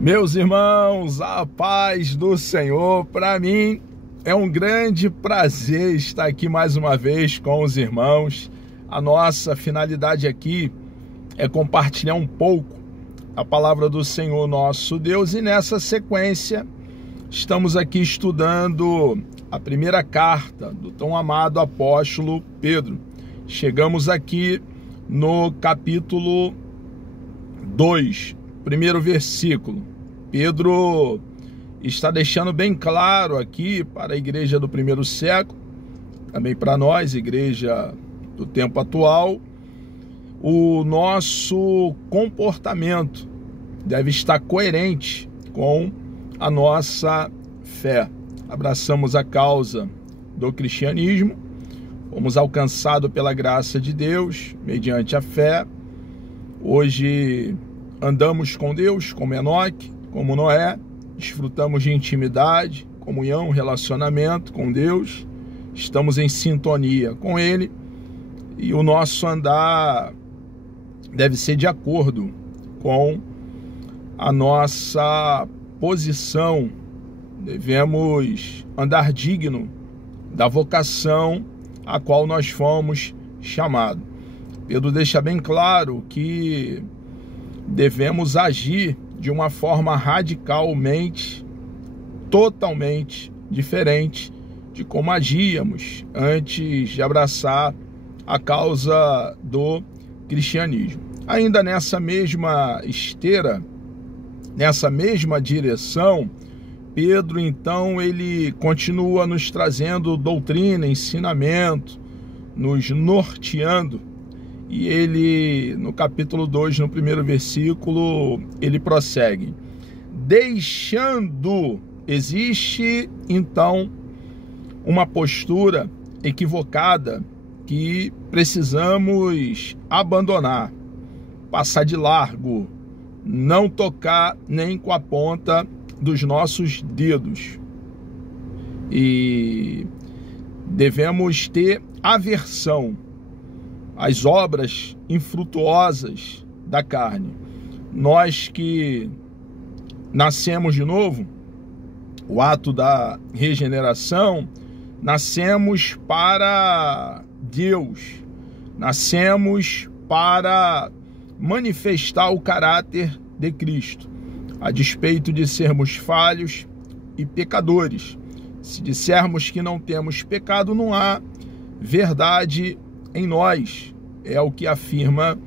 Meus irmãos, a paz do Senhor. Para mim é um grande prazer estar aqui mais uma vez com os irmãos. A nossa finalidade aqui é compartilhar um pouco a palavra do Senhor nosso Deus, e nessa sequência estamos aqui estudando a primeira carta do tão amado apóstolo Pedro. Chegamos aqui no capítulo 2, primeiro versículo. Pedro está deixando bem claro aqui para a igreja do primeiro século, também para nós, igreja do tempo atual, o nosso comportamento deve estar coerente com a nossa fé. Abraçamos a causa do cristianismo, fomos alcançados pela graça de Deus, mediante a fé. Hoje andamos com Deus, como Enoque, como Noé, desfrutamos de intimidade, comunhão, relacionamento com Deus, estamos em sintonia com Ele, e o nosso andar deve ser de acordo com a nossa posição. Devemos andar digno da vocação a qual nós fomos chamados. Pedro deixa bem claro que devemos agir de uma forma radicalmente, totalmente diferente de como agíamos antes de abraçar a causa do cristianismo. Ainda nessa mesma esteira, nessa mesma direção, Pedro, então, ele continua nos trazendo doutrina, ensinamento, nos norteando. E ele, no capítulo 2, no primeiro versículo, ele prossegue. Deixando, existe, então, uma postura equivocada que precisamos abandonar, passar de largo, não tocar nem com a ponta dos nossos dedos. E devemos ter aversão às obras infrutuosas da carne. Nós que nascemos de novo, o ato da regeneração, nascemos para Deus, nascemos para manifestar o caráter de Cristo, a despeito de sermos falhos e pecadores. Se dissermos que não temos pecado, não há verdade em nós. É o que afirma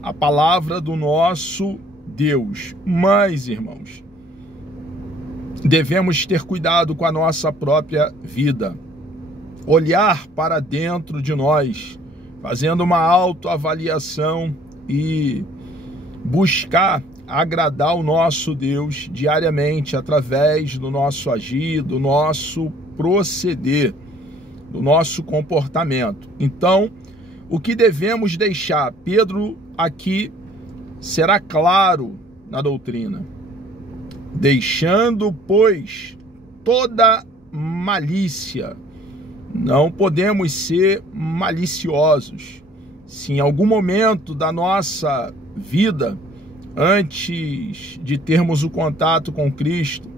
a palavra do nosso Deus. Mas, irmãos, devemos ter cuidado com a nossa própria vida, olhar para dentro de nós, fazendo uma autoavaliação e buscar agradar o nosso Deus diariamente através do nosso agir, do nosso proceder, do nosso comportamento. Então, o que devemos deixar? Pedro aqui será claro na doutrina. Deixando, pois, toda malícia. Não podemos ser maliciosos. Se em algum momento da nossa vida, antes de termos o contato com Cristo,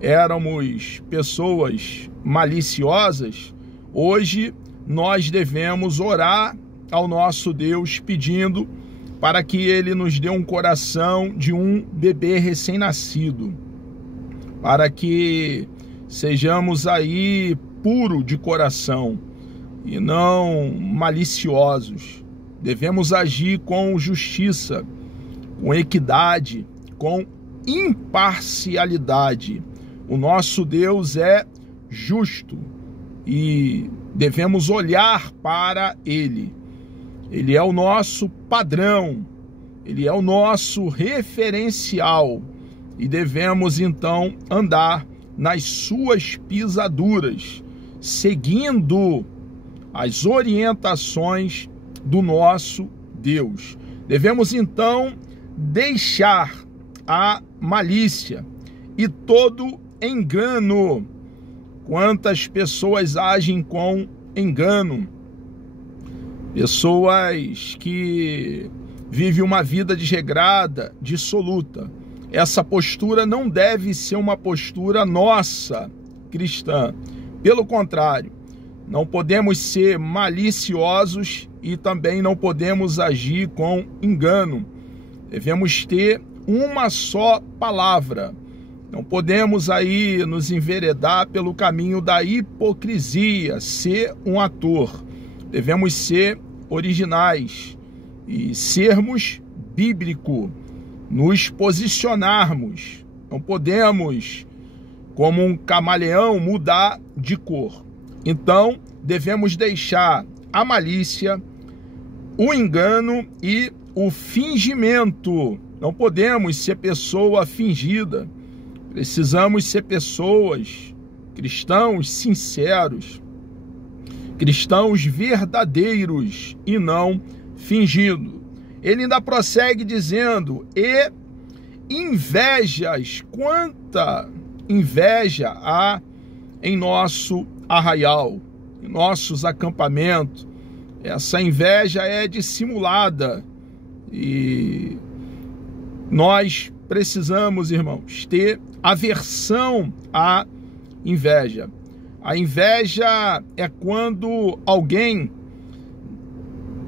éramos pessoas maliciosas, hoje nós devemos orar ao nosso Deus pedindo para que Ele nos dê um coração de um bebê recém-nascido, para que sejamos aí puros de coração e não maliciosos. Devemos agir com justiça, com equidade, com imparcialidade. O nosso Deus é justo e devemos olhar para Ele. Ele é o nosso padrão, Ele é o nosso referencial e devemos então andar nas suas pisaduras, seguindo as orientações do nosso Deus. Devemos então deixar a malícia e todo engano. Quantas pessoas agem com engano? Pessoas que vive uma vida desregrada, dissoluta. Essa postura não deve ser uma postura nossa, cristã. Pelo contrário, não podemos ser maliciosos e também não podemos agir com engano. Devemos ter uma só palavra. Não podemos aí nos enveredar pelo caminho da hipocrisia, ser um ator. Devemos ser originais e sermos bíblicos, nos posicionarmos. Não podemos, como um camaleão, mudar de cor. Então, devemos deixar a malícia, o engano e o fingimento. Não podemos ser pessoa fingida. Precisamos ser pessoas, cristãos sinceros, cristãos verdadeiros e não fingidos. Ele ainda prossegue dizendo: e invejas, quanta inveja há em nosso arraial, em nossos acampamentos. Essa inveja é dissimulada e nós precisamos, irmãos, ter aversão à inveja. A inveja é quando alguém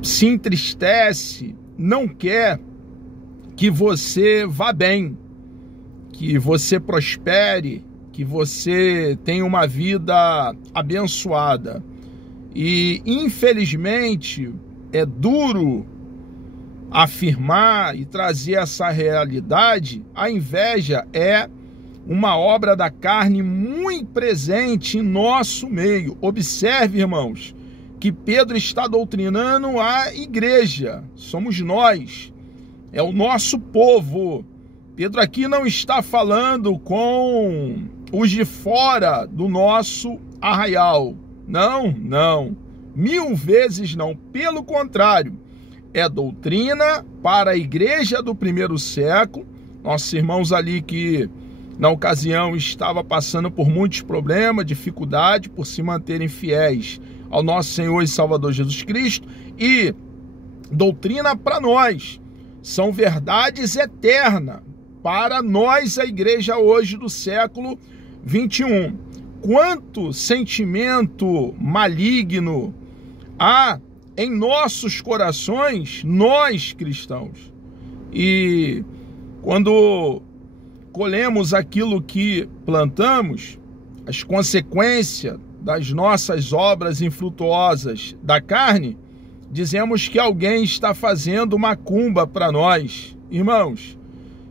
se entristece, não quer que você vá bem, que você prospere, que você tenha uma vida abençoada. E, infelizmente, é duro afirmar e trazer essa realidade. A inveja é uma obra da carne muito presente em nosso meio. Observe, irmãos, que Pedro está doutrinando a igreja. Somos nós, é o nosso povo. Pedro aqui não está falando com os de fora do nosso arraial. Não, não. 1000 vezes não. Pelo contrário, é doutrina para a igreja do primeiro século. Nossos irmãos ali que, na ocasião, estavam passando por muitos problemas, dificuldade, por se manterem fiéis ao nosso Senhor e Salvador Jesus Cristo. E doutrina para nós. São verdades eternas para nós, a igreja hoje do século 21. Quanto sentimento maligno há em nossos corações, nós cristãos. E quando colhemos aquilo que plantamos, as consequências das nossas obras infrutuosas da carne, dizemos que alguém está fazendo macumba para nós. Irmãos,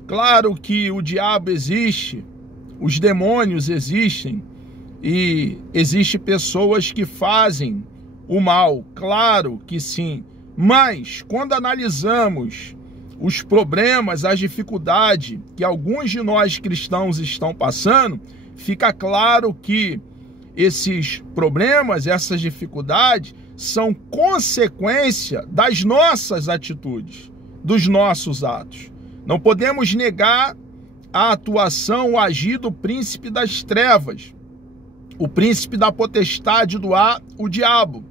claro que o diabo existe, os demônios existem, e existem pessoas que fazem o mal, claro que sim. Mas quando analisamos os problemas, as dificuldades que alguns de nós cristãos estão passando, fica claro que esses problemas, essas dificuldades, são consequência das nossas atitudes, dos nossos atos. Não podemos negar a atuação, o agir do príncipe das trevas, o príncipe da potestade do ar, o diabo.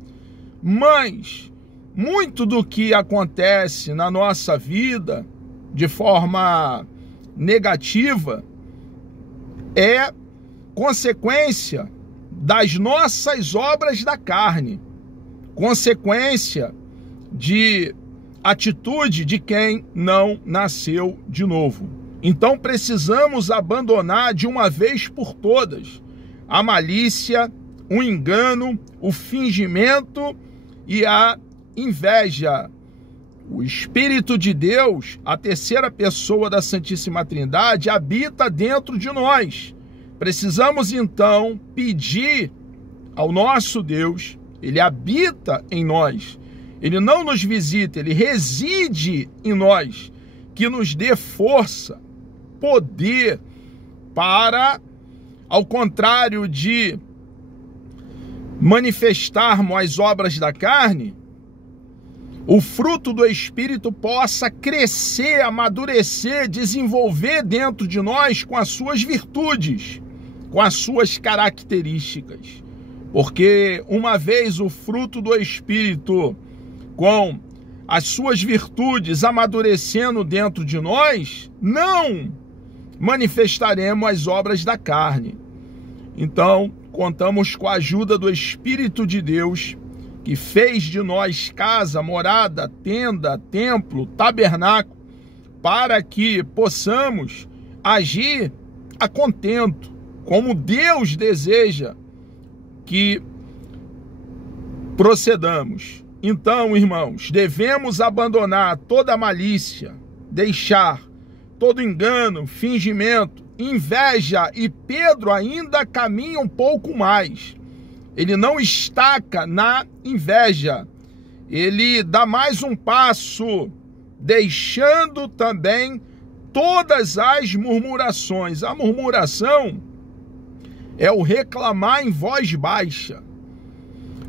Mas muito do que acontece na nossa vida de forma negativa é consequência das nossas obras da carne, consequência de atitude de quem não nasceu de novo. Então precisamos abandonar de uma vez por todas a malícia, o engano, o fingimento e a inveja. O Espírito de Deus, a terceira pessoa da Santíssima Trindade, habita dentro de nós. Precisamos então pedir ao nosso Deus, ele habita em nós, ele não nos visita, ele reside em nós, que nos dê força, poder para, ao contrário de manifestarmos as obras da carne, o fruto do Espírito possa crescer, amadurecer, desenvolver dentro de nós com as suas virtudes, com as suas características. Porque uma vez o fruto do Espírito com as suas virtudes amadurecendo dentro de nós, não manifestaremos as obras da carne. Então, contamos com a ajuda do Espírito de Deus, que fez de nós casa, morada, tenda, templo, tabernáculo, para que possamos agir a contento, como Deus deseja que procedamos. Então, irmãos, devemos abandonar toda malícia, deixar todo engano, fingimento, inveja, e Pedro ainda caminha um pouco mais. Ele não estaca na inveja, ele dá mais um passo, deixando também todas as murmurações. A murmuração é o reclamar em voz baixa.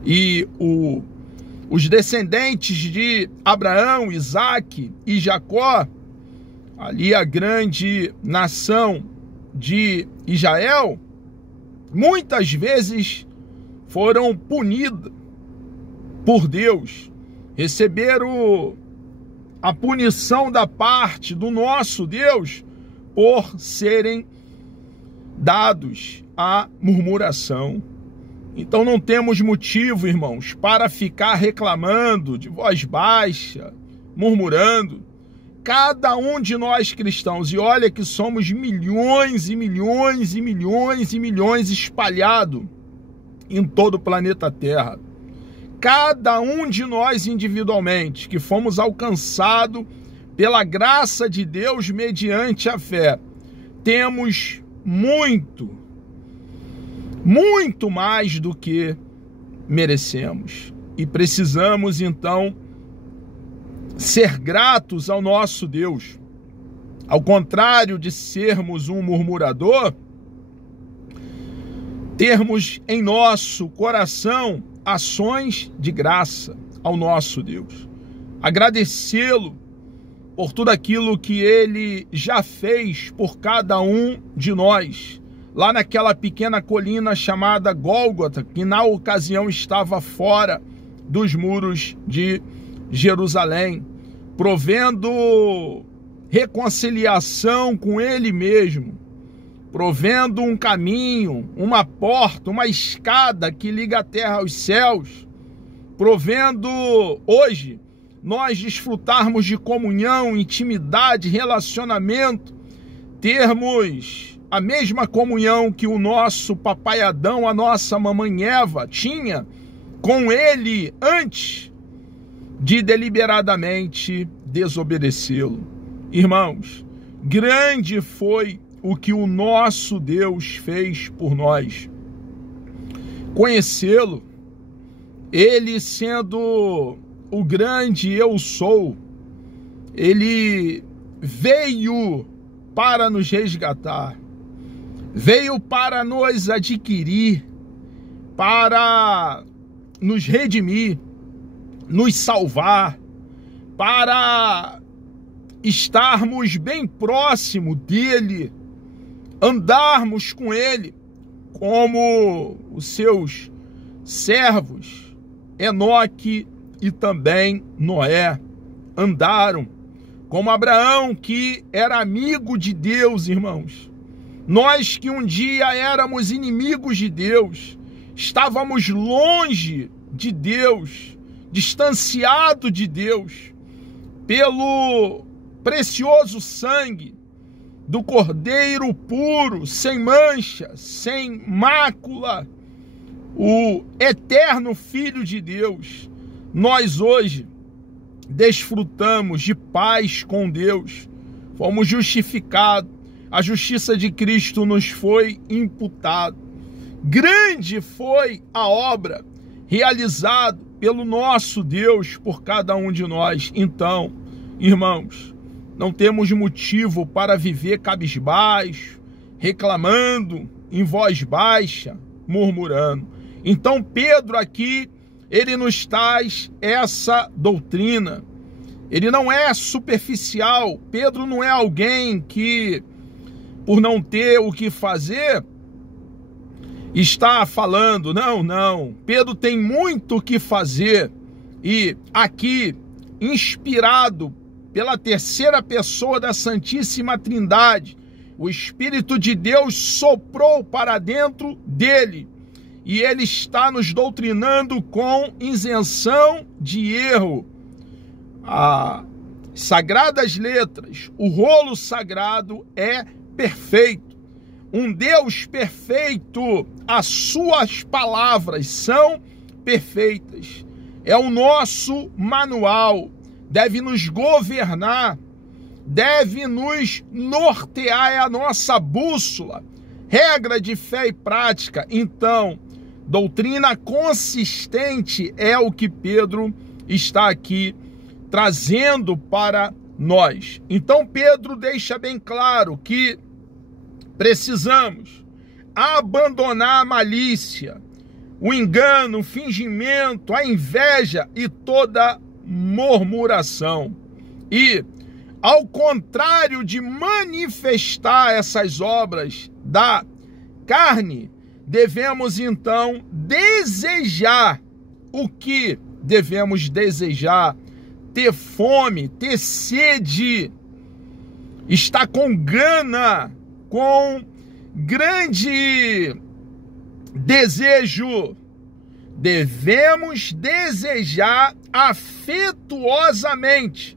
E os descendentes de Abraão, Isaque e Jacó, ali a grande nação de Israel, muitas vezes foram punidas por Deus, receberam a punição da parte do nosso Deus por serem dados à murmuração. Então não temos motivo, irmãos, para ficar reclamando de voz baixa, murmurando. Cada um de nós cristãos, e olha que somos milhões e milhões e milhões e milhões espalhados em todo o planeta Terra. Cada um de nós individualmente, que fomos alcançados pela graça de Deus mediante a fé, temos muito mais do que merecemos. E precisamos, então, ser gratos ao nosso Deus. Ao contrário de sermos um murmurador, termos em nosso coração ações de graça ao nosso Deus. Agradecê-lo por tudo aquilo que Ele já fez por cada um de nós, lá naquela pequena colina chamada Gólgota, que na ocasião estava fora dos muros de Jerusalém, provendo reconciliação com Ele mesmo, provendo um caminho, uma porta, uma escada que liga a terra aos céus, provendo hoje nós desfrutarmos de comunhão, intimidade, relacionamento, termos a mesma comunhão que o nosso papai Adão, a nossa mamãe Eva tinha com ele antes de deliberadamente desobedecê-lo. Irmãos, grande foi o que o nosso Deus fez por nós. Conhecê-lo, Ele sendo o grande eu sou, Ele veio para nos resgatar, veio para nos adquirir, para nos redimir, nos salvar, para estarmos bem próximo dele, andarmos com ele, como os seus servos, Enoque e também Noé, andaram, como Abraão, que era amigo de Deus, irmãos. Nós que um dia éramos inimigos de Deus, estávamos longe de Deus, distanciado de Deus, pelo precioso sangue do Cordeiro puro, sem mancha, sem mácula, o eterno Filho de Deus, nós hoje desfrutamos de paz com Deus, fomos justificados, a justiça de Cristo nos foi imputada. Grande foi a obra realizada pelo nosso Deus por cada um de nós. Então, irmãos, não temos motivo para viver cabisbaixo, reclamando, em voz baixa, murmurando. Então Pedro aqui, ele nos traz essa doutrina. Ele não é superficial. Pedro não é alguém que, por não ter o que fazer, está falando. Não. Pedro tem muito o que fazer. E aqui inspirado pela terceira pessoa da Santíssima Trindade. O Espírito de Deus soprou para dentro dele e ele está nos doutrinando com isenção de erro. As sagradas letras, o rolo sagrado é perfeito. Um Deus perfeito, as suas palavras são perfeitas. É o nosso manual, deve nos governar, deve nos nortear, é a nossa bússola, regra de fé e prática. Então, doutrina consistente é o que Pedro está aqui trazendo para nós. Então, Pedro deixa bem claro que precisamos abandonar a malícia, o engano, o fingimento, a inveja e toda murmuração. E, ao contrário de manifestar essas obras da carne, devemos então desejar o que devemos desejar, ter fome, ter sede, estar com gana, com grande desejo. Devemos desejar afetuosamente,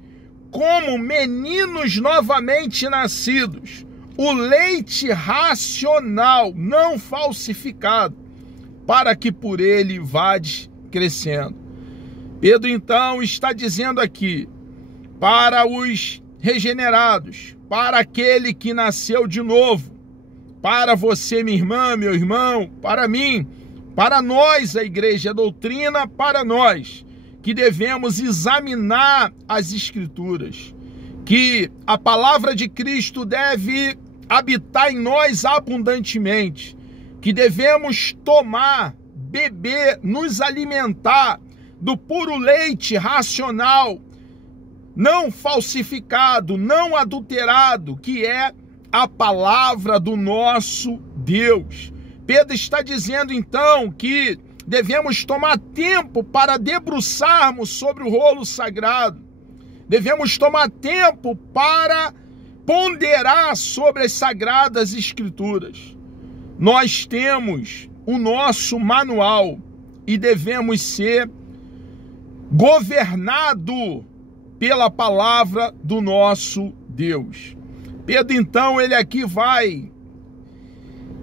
como meninos novamente nascidos, o leite racional, não falsificado, para que por ele vades crescendo. Pedro então está dizendo aqui, para os regenerados, para aquele que nasceu de novo, para você, minha irmã, meu irmão, para mim, para nós, a igreja, a doutrina, para nós, que devemos examinar as Escrituras, que a palavra de Cristo deve habitar em nós abundantemente, que devemos tomar, beber, nos alimentar do puro leite racional, não falsificado, não adulterado, que é a palavra do nosso Deus. Pedro está dizendo então que devemos tomar tempo para debruçarmos sobre o rolo sagrado. Devemos tomar tempo para ponderar sobre as sagradas Escrituras. Nós temos o nosso manual e devemos ser governados pela palavra do nosso Deus. Pedro, então, ele aqui vai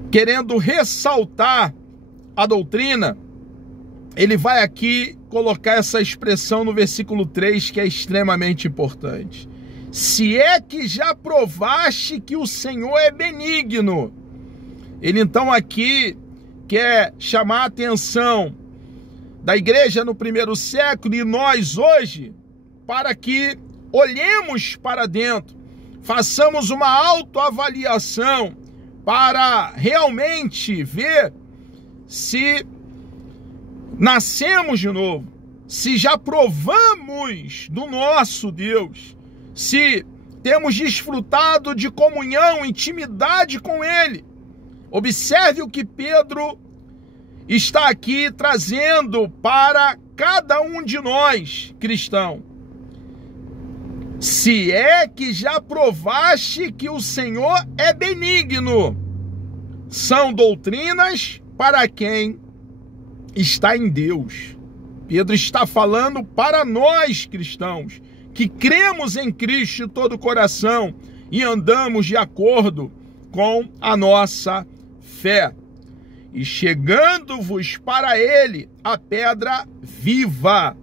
querendo ressaltar a doutrina. Ele vai aqui colocar essa expressão no versículo 3, que é extremamente importante. Se é que já provaste que o Senhor é benigno. Ele então aqui quer chamar a atenção da igreja no primeiro século e nós hoje, para que olhemos para dentro, façamos uma autoavaliação para realmente ver se nascemos de novo, se já provamos do nosso Deus, se temos desfrutado de comunhão, intimidade com Ele. Observe o que Pedro está aqui trazendo para cada um de nós, cristão. Se é que já provaste que o Senhor é benigno. São doutrinas para quem está em Deus. Pedro está falando para nós, cristãos, que cremos em Cristo de todo o coração e andamos de acordo com a nossa fé. E chegando-vos para ele a pedra viva,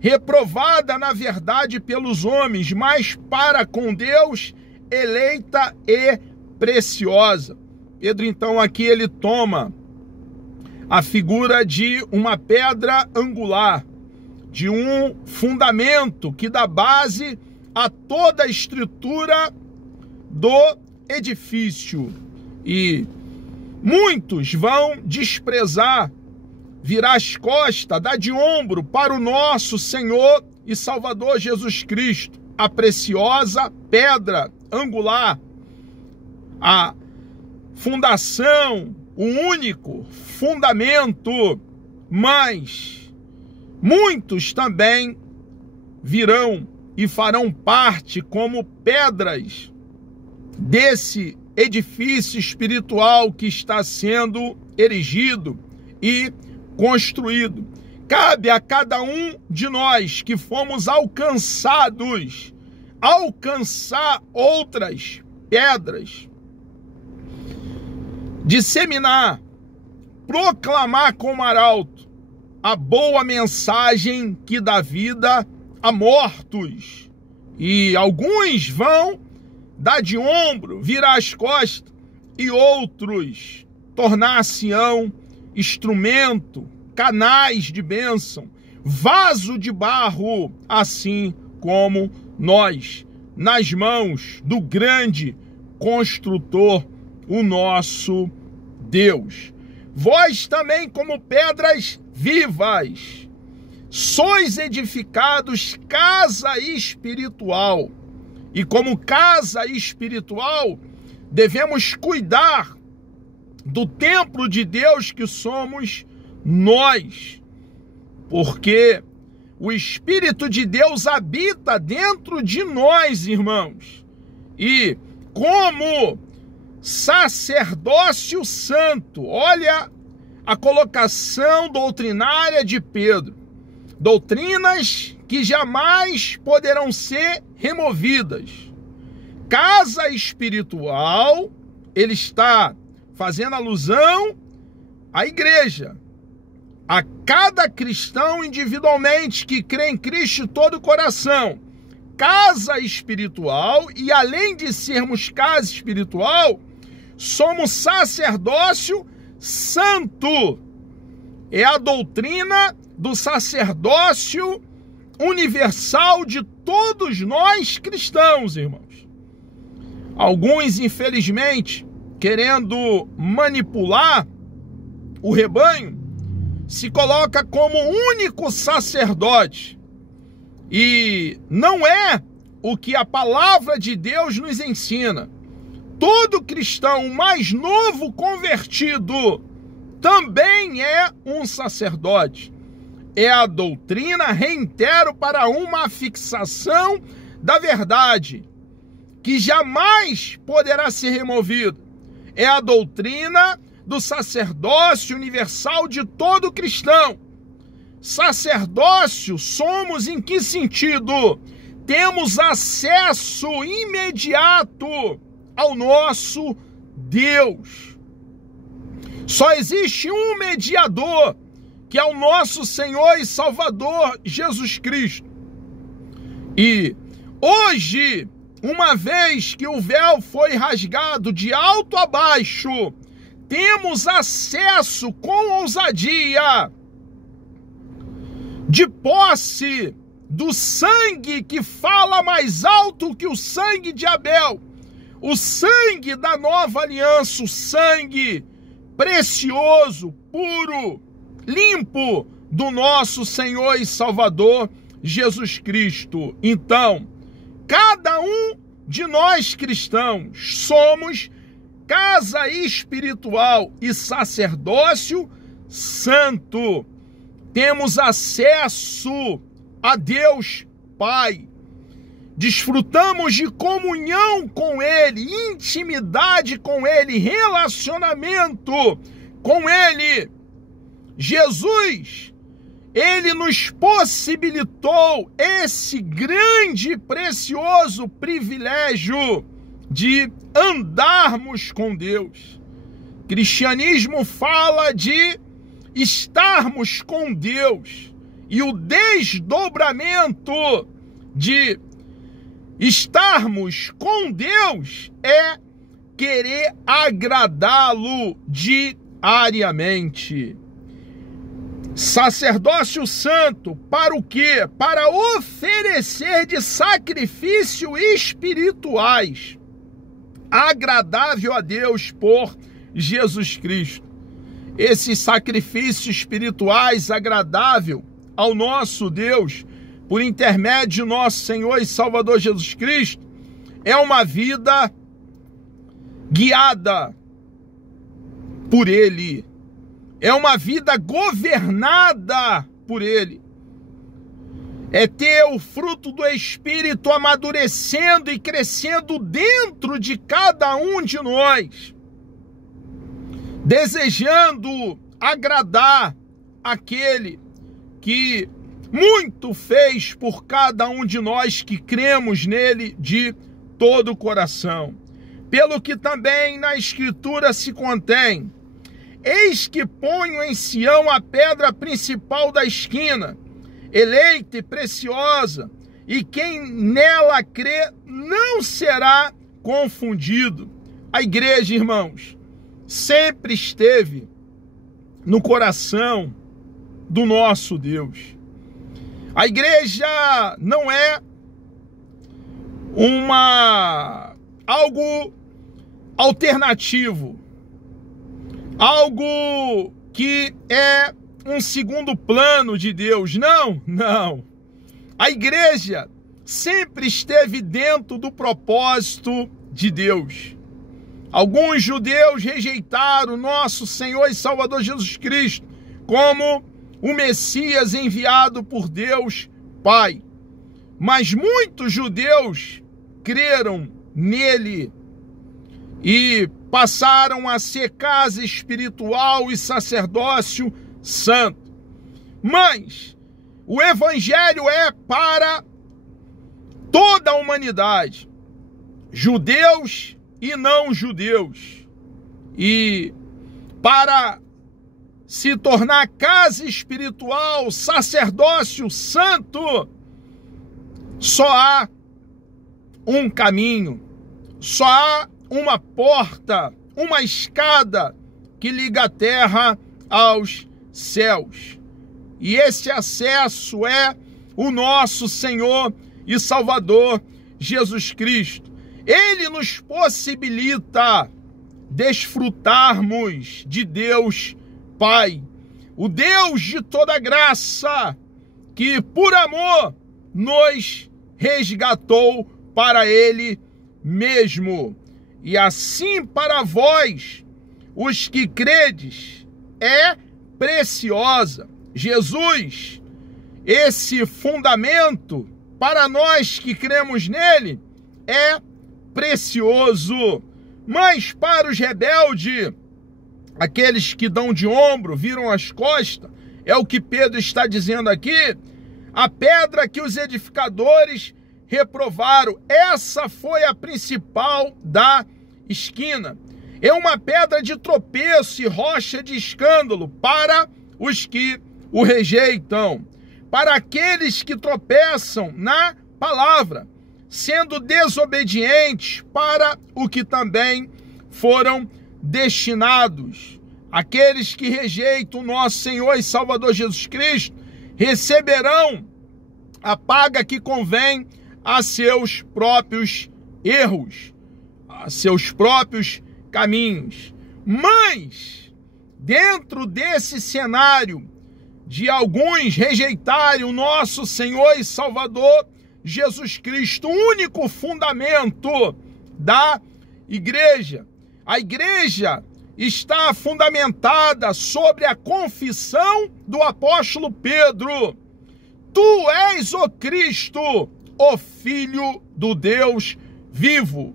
reprovada na verdade pelos homens, mas para com Deus eleita e preciosa. Pedro então aqui ele toma a figura de uma pedra angular, de um fundamento que dá base a toda a estrutura do edifício. E muitos vão desprezar, virar as costas, dar de ombro para o nosso Senhor e Salvador Jesus Cristo, a preciosa pedra angular, a fundação, o único fundamento. Mas muitos também virão e farão parte como pedras desse edifício espiritual que está sendo erigido e construído. Cabe a cada um de nós que fomos alcançados, alcançar outras pedras, disseminar, proclamar com arauto a boa mensagem que dá vida a mortos. E alguns vão dar de ombro, virar as costas, e outros tornar-se-ão instrumento, canais de bênção, vaso de barro, assim como nós, nas mãos do grande construtor, o nosso Deus. Vós também, como pedras vivas, sois edificados casa espiritual. E como casa espiritual, devemos cuidar do templo de Deus que somos nós, porque o Espírito de Deus habita dentro de nós, irmãos. E como sacerdócio santo, olha a colocação doutrinária de Pedro, doutrinas que jamais poderão ser removidas. Casa espiritual, ele está fazendo alusão à igreja, a cada cristão individualmente que crê em Cristo de todo o coração. Casa espiritual, e além de sermos casa espiritual, somos sacerdócio santo. É a doutrina do sacerdócio universal de todos nós cristãos, irmãos. Alguns, infelizmente, querendo manipular o rebanho, se coloca como único sacerdote. E não é o que a palavra de Deus nos ensina. Todo cristão mais novo convertido também é um sacerdote. É a doutrina, reitero, para uma fixação da verdade, que jamais poderá ser removida. É a doutrina do sacerdócio universal de todo cristão. Sacerdócio somos em que sentido? Temos acesso imediato ao nosso Deus. Só existe um mediador, que é o nosso Senhor e Salvador Jesus Cristo. E hoje, uma vez que o véu foi rasgado de alto a baixo, temos acesso com ousadia, de posse do sangue que fala mais alto que o sangue de Abel, o sangue da nova aliança, o sangue precioso, puro, limpo do nosso Senhor e Salvador Jesus Cristo. Então, cada um de nós cristãos somos casa espiritual e sacerdócio santo. Temos acesso a Deus Pai. Desfrutamos de comunhão com Ele, intimidade com Ele, relacionamento com Ele. Jesus, Ele nos possibilitou esse grande e precioso privilégio de andarmos com Deus. Cristianismo fala de estarmos com Deus, e o desdobramento de estarmos com Deus é querer agradá-lo diariamente. Sacerdócio santo, para o quê? Para oferecer de sacrifício espirituais, agradável a Deus por Jesus Cristo. Esses sacrifícios espirituais agradável ao nosso Deus, por intermédio de nosso Senhor e Salvador Jesus Cristo, é uma vida guiada por Ele. É uma vida governada por Ele. é ter o fruto do Espírito amadurecendo e crescendo dentro de cada um de nós, desejando agradar aquele que muito fez por cada um de nós que cremos nele de todo o coração. Pelo que também na Escritura se contém: eis que ponho em Sião a pedra principal da esquina, eleita e preciosa, e quem nela crê não será confundido. A igreja, irmãos, sempre esteve no coração do nosso Deus. A igreja não é algo alternativo, algo que é um segundo plano de Deus. Não, não. A igreja sempre esteve dentro do propósito de Deus. Alguns judeus rejeitaram nosso Senhor e Salvador Jesus Cristo como o Messias enviado por Deus Pai. Mas muitos judeus creram nele e passaram a ser casa espiritual e sacerdócio santo. Mas o evangelho é para toda a humanidade, judeus e não judeus. E para se tornar casa espiritual, sacerdócio santo, só há um caminho, só há uma porta, uma escada que liga a terra aos céus. E esse acesso é o nosso Senhor e Salvador Jesus Cristo. Ele nos possibilita desfrutarmos de Deus Pai, o Deus de toda graça, que por amor nos resgatou para Ele mesmo. E assim para vós, os que credes, é preciosa. Jesus, esse fundamento, para nós que cremos nele, é precioso. Mas para os rebeldes, aqueles que dão de ombro, viram as costas, é o que Pedro está dizendo aqui, a pedra que os edificadores reprovaram, essa foi a principal da esquina. É uma pedra de tropeço e rocha de escândalo para os que o rejeitam, para aqueles que tropeçam na palavra, sendo desobedientes para o que também foram destinados. Aqueles que rejeitam o nosso Senhor e Salvador Jesus Cristo receberão a paga que convém a seus próprios erros, a seus próprios caminhos. Mas, dentro desse cenário de alguns rejeitarem o nosso Senhor e Salvador Jesus Cristo, o único fundamento da igreja, a igreja está fundamentada sobre a confissão do apóstolo Pedro: tu és o Cristo, o Filho do Deus vivo.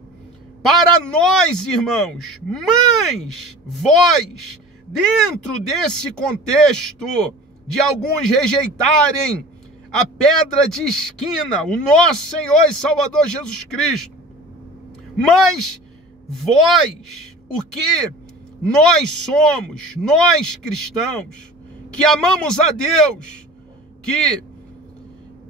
Para nós, irmãos, mas vós, dentro desse contexto de alguns rejeitarem a pedra de esquina, o nosso Senhor e Salvador Jesus Cristo, mas vós, o que nós somos, nós cristãos, que amamos a Deus, que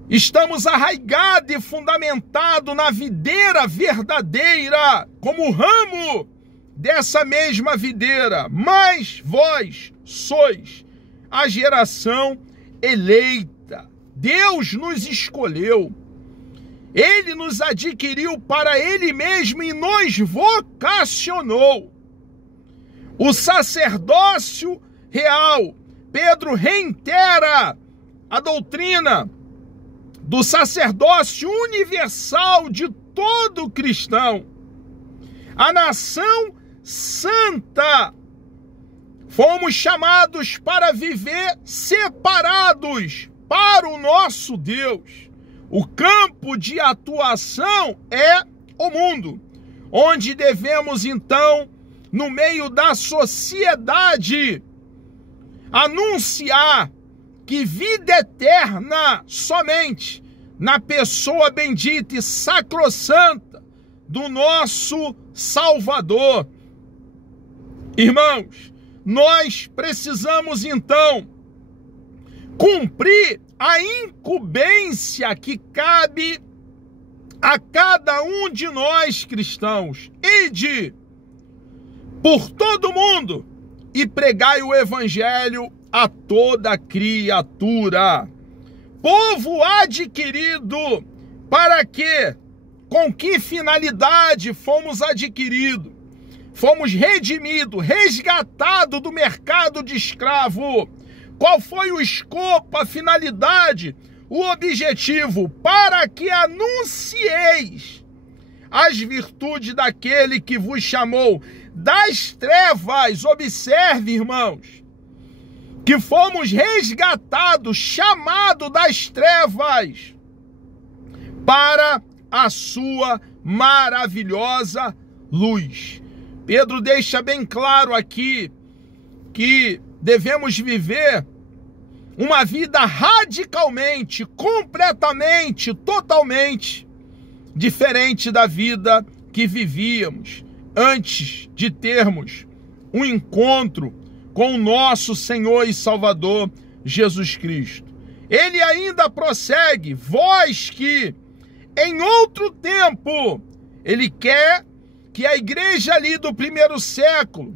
estamos arraigados e fundamentados na videira verdadeira, como ramo dessa mesma videira, mas vós sois a geração eleita. Deus nos escolheu, Ele nos adquiriu para Ele mesmo e nos vocacionou. O sacerdócio real. Pedro reitera a doutrina do sacerdócio universal de todo cristão. A nação santa. Fomos chamados para viver separados para o nosso Deus. O campo de atuação é o mundo, onde devemos então, no meio da sociedade, anunciar que vida eterna somente na pessoa bendita e sacrossanta do nosso Salvador. Irmãos, nós precisamos então cumprir a incumbência que cabe a cada um de nós cristãos. Ide por todo mundo e pregai o evangelho a toda criatura. Povo adquirido, para quê? Com que finalidade fomos adquiridos? Fomos redimidos, resgatados do mercado de escravo. Qual foi o escopo, a finalidade, o objetivo? Para que anuncieis as virtudes daquele que vos chamou das trevas. Observe, irmãos, que fomos resgatados, chamados das trevas para a sua maravilhosa luz. Pedro deixa bem claro aqui que devemos viver uma vida radicalmente, completamente, totalmente diferente da vida que vivíamos antes de termos um encontro com o nosso Senhor e Salvador Jesus Cristo. Ele ainda prossegue: vós que em outro tempo, ele quer que a igreja ali do primeiro século,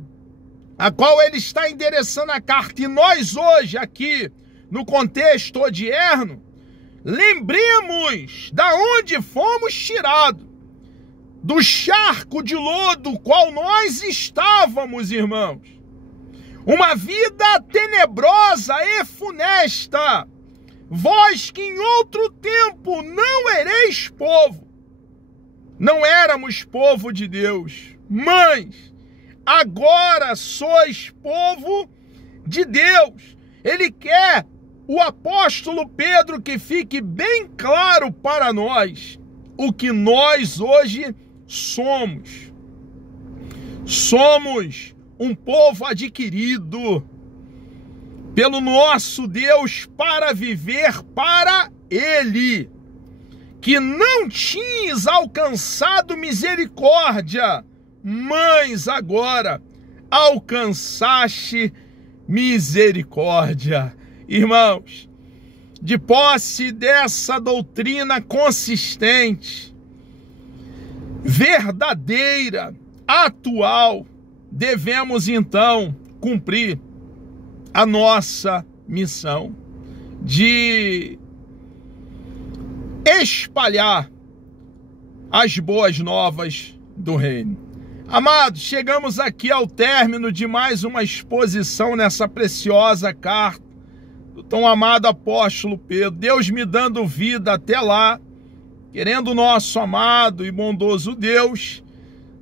a qual ele está endereçando a carta, e nós hoje aqui, no contexto odierno, lembremos da onde fomos tirados, do charco de lodo qual nós estávamos, irmãos. Uma vida tenebrosa e funesta. Vós que em outro tempo não ereis povo, não éramos povo de Deus, mas agora sois povo de Deus. Ele quer, o apóstolo Pedro, que fique bem claro para nós o que nós hoje somos. Somos um povo adquirido pelo nosso Deus para viver para Ele, que não tinhas alcançado misericórdia, mas agora alcançaste misericórdia. Irmãos, de posse dessa doutrina consistente, verdadeira, atual, devemos então cumprir a nossa missão de espalhar as boas novas do reino. Amados, chegamos aqui ao término de mais uma exposição nessa preciosa carta do tão amado apóstolo Pedro. Deus me dando vida até lá, querendo o nosso amado e bondoso Deus,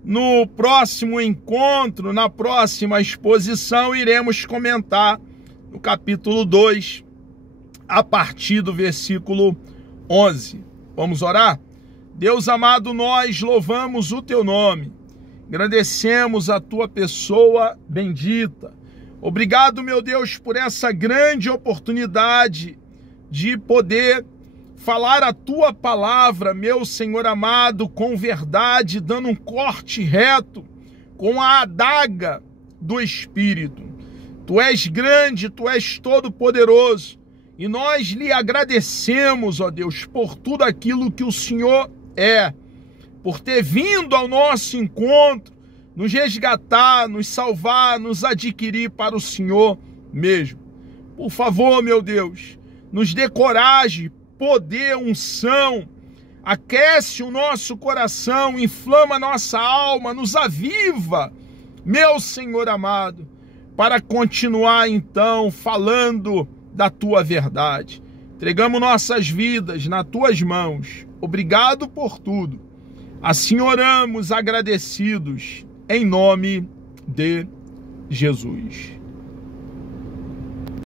no próximo encontro, na próxima exposição, iremos comentar no capítulo 2, a partir do versículo 11. Vamos orar? Deus amado, nós louvamos o teu nome, agradecemos a tua pessoa bendita. Obrigado, meu Deus, por essa grande oportunidade de poder falar a tua palavra, meu Senhor amado, com verdade, dando um corte reto com a adaga do Espírito. Tu és grande, tu és todo-poderoso, e nós lhe agradecemos, ó Deus, por tudo aquilo que o Senhor é, por ter vindo ao nosso encontro, nos resgatar, nos salvar, nos adquirir para o Senhor mesmo. Por favor, meu Deus, nos dê coragem, poder, unção, aquece o nosso coração, inflama nossa alma, nos aviva, meu Senhor amado, para continuar então falando da tua verdade. Entregamos nossas vidas nas tuas mãos. Obrigado por tudo. Assim oramos agradecidos em nome de Jesus.